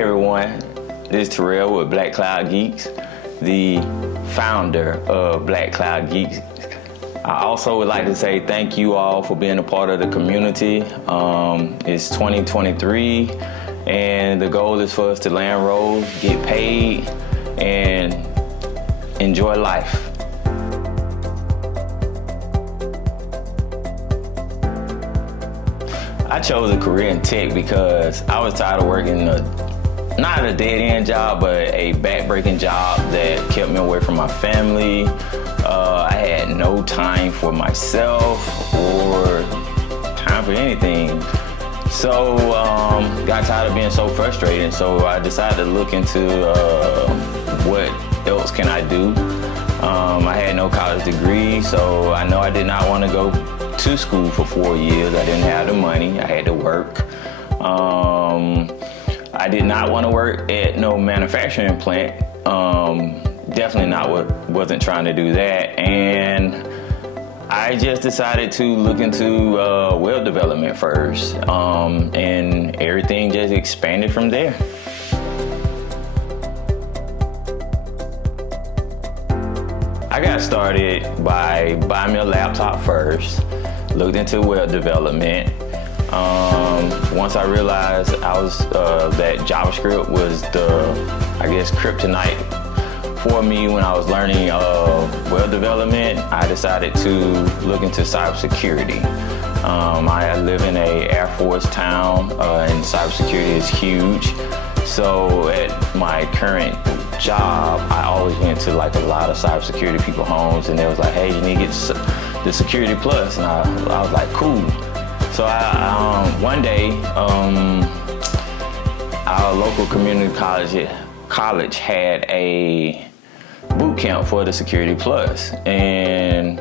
Hey everyone, this is Terrell with Black Cloud Geeks, the founder of Black Cloud Geeks. I also would like to say thank you all for being a part of the community. It's 2023 and the goal is for us to land roles, get paid, and enjoy life. I chose a career in tech because I was tired of working not a dead-end job, but a back-breaking job that kept me away from my family. I had no time for myself or time for anything. So got tired of being so frustrated. So I decided to look into what else can I do. I had no college degree, so I know I did not want to go to school for 4 years. I didn't have the money. I had to work. I did not want to work at no manufacturing plant. Definitely wasn't trying to do that. And I just decided to look into web development first. And everything just expanded from there. I got started by buying me a laptop first, looked into web development. Once I realized that JavaScript was the, kryptonite for me when I was learning web development, I decided to look into cybersecurity. I live in an Air Force town and cybersecurity is huge. So at my current job, I always went to like a lot of cybersecurity people's homes and they was like, hey, you need to get the Security Plus. And I was like, cool. So one day, our local community college had a boot camp for the Security Plus. And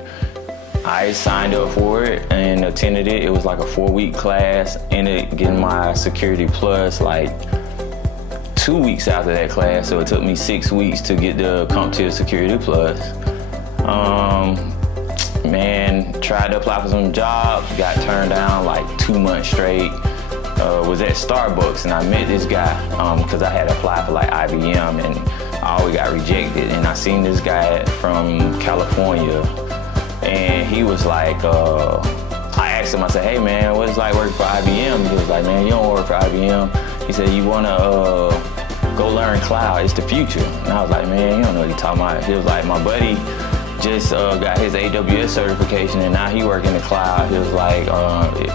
I signed up for it and attended it. It was like a 4-week class. Ended up getting my Security Plus like 2 weeks after that class, so it took me 6 weeks to get the CompTIA Security Plus. Tried to apply for some jobs, got turned down like 2 months straight. Was at Starbucks and I met this guy because I had applied for like IBM and I always got rejected. And I seen this guy from California and he was like, I asked him, I said, hey man, what is it like working for IBM? He was like, man, you don't work for IBM. He said, you wanna go learn cloud, it's the future. And I was like, man, you don't know what you're talking about. He was like, my buddy just got his AWS certification and now he work in the cloud. He was like,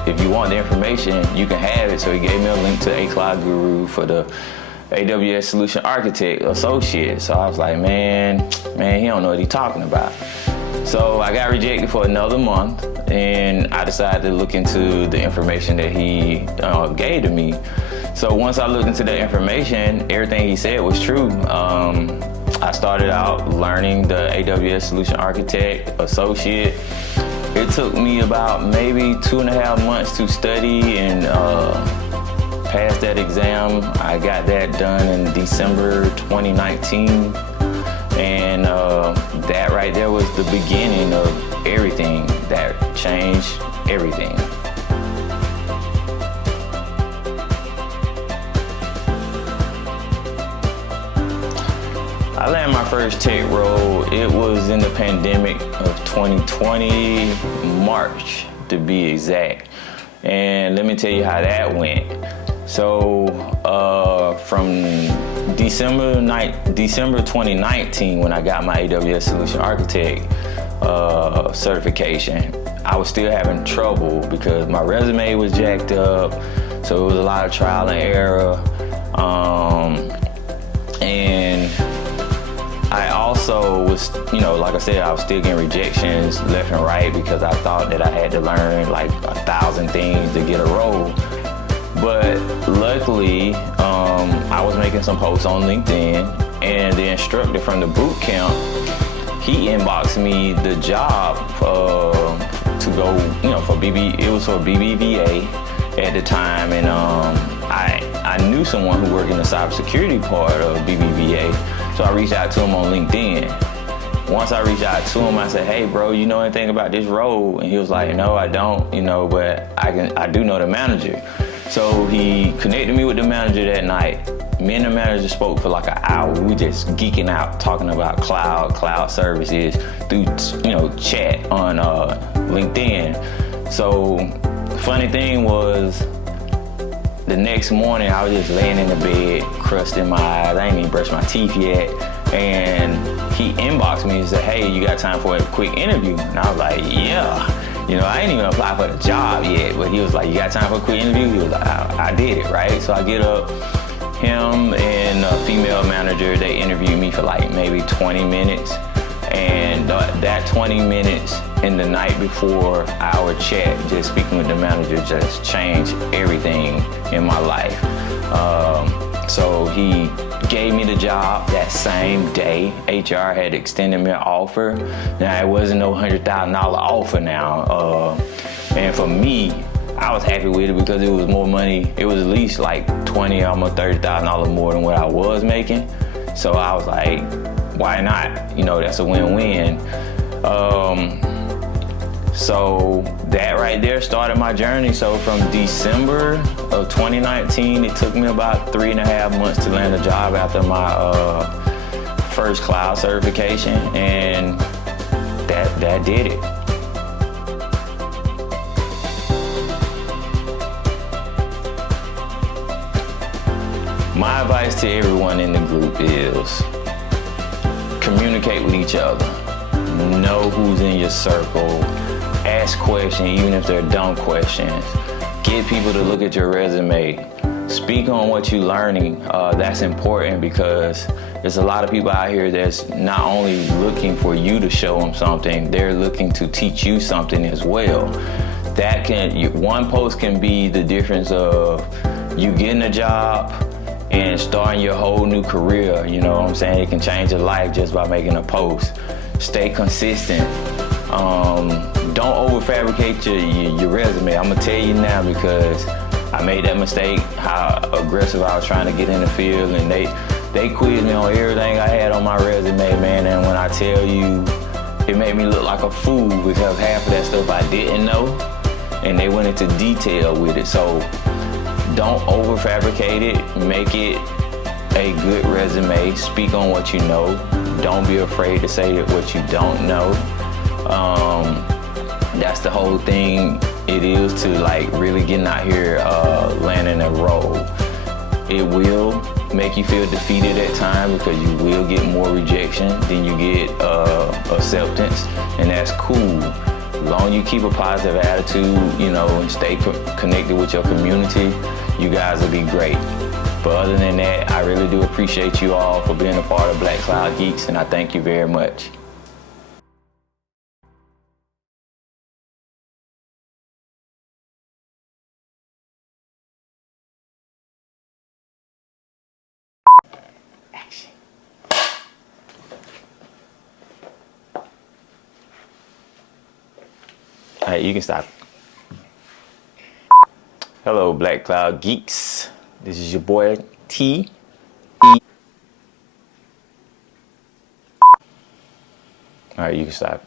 if you want the information, you can have it. So he gave me a link to A Cloud Guru for the AWS Solution Architect Associate. So I was like, man, he don't know what he's talking about. So I got rejected for another month and I decided to look into the information that he gave to me. So once I looked into the information, everything he said was true. I started out learning the AWS Solution Architect Associate. It took me about maybe 2.5 months to study and pass that exam. I got that done in December 2019. And that right there was the beginning of everything that changed everything. I landed my first tech role. It was in the pandemic of 2020, March to be exact. And let me tell you how that went. So from December 2019, when I got my AWS Solution Architect certification, I was still having trouble because my resume was jacked up. So it was a lot of trial and error. And I also was, like I said, I was still getting rejections left and right because I thought that I had to learn like 1,000 things to get a role. But luckily, I was making some posts on LinkedIn and the instructor from the boot camp, he inboxed me the job to go, for it was for BBVA at the time. And I knew someone who worked in the cybersecurity part of BBVA. So I reached out to him on LinkedIn once I reached out to him, I said, hey bro, you know anything about this role? And he was like, no, I don't, but I do know the manager. So he connected me with the manager that night. Me and the manager spoke for like an hour. We were just geeking out, talking about cloud services through, chat on LinkedIn. So funny thing was, the next morning I was just laying in the bed, crust in my eyes. I ain't even brushed my teeth yet. And he inboxed me and said, hey, you got time for a quick interview? And I was like, yeah. I ain't even applied for the job yet, but he was like, you got time for a quick interview? He was like, I did it, right? So I get up, him and a female manager, they interviewed me for like maybe 20 minutes. And that 20 minutes in the night before our chat, just speaking with the manager, just changed everything in my life. So he gave me the job that same day. HR had extended me an offer. Now, it wasn't no $100,000 offer now. And for me, I was happy with it because it was more money. It was at least like $20, almost $30,000 more than what I was making. So I was like, why not? That's a win-win. So that right there started my journey. So from December of 2019, it took me about 3.5 months to land a job after my first cloud certification, and that did it. My advice to everyone in the group is communicate with each other. Know who's in your circle. Ask questions, even if they're dumb questions. Get people to look at your resume. Speak on what you're learning. That's important because there's a lot of people out here that's not only looking for you to show them something, they're looking to teach you something as well. One post can be the difference of you getting a job and starting your whole new career. You know what I'm saying? It can change your life just by making a post. Stay consistent. Don't over-fabricate your resume. I'm gonna tell you now because I made that mistake, how aggressive I was trying to get in the field, and they quizzed me on everything I had on my resume, man, and when I tell you, it made me look like a fool because half of that stuff I didn't know, and they went into detail with it. So don't over-fabricate it, make it a good resume, speak on what you know. Don't be afraid to say what you don't know. That's the whole thing it is to like really getting out here, landing a role. It will make you feel defeated at times because you will get more rejection than you get acceptance, and that's cool. As long as you keep a positive attitude, and stay connected with your community, you guys will be great. But other than that, I really do appreciate you all for being a part of Black Cloud Geeks, and I thank you very much. Action. All right, you can stop. Hello, Black Cloud Geeks. This is your boy T. All right, you can stop.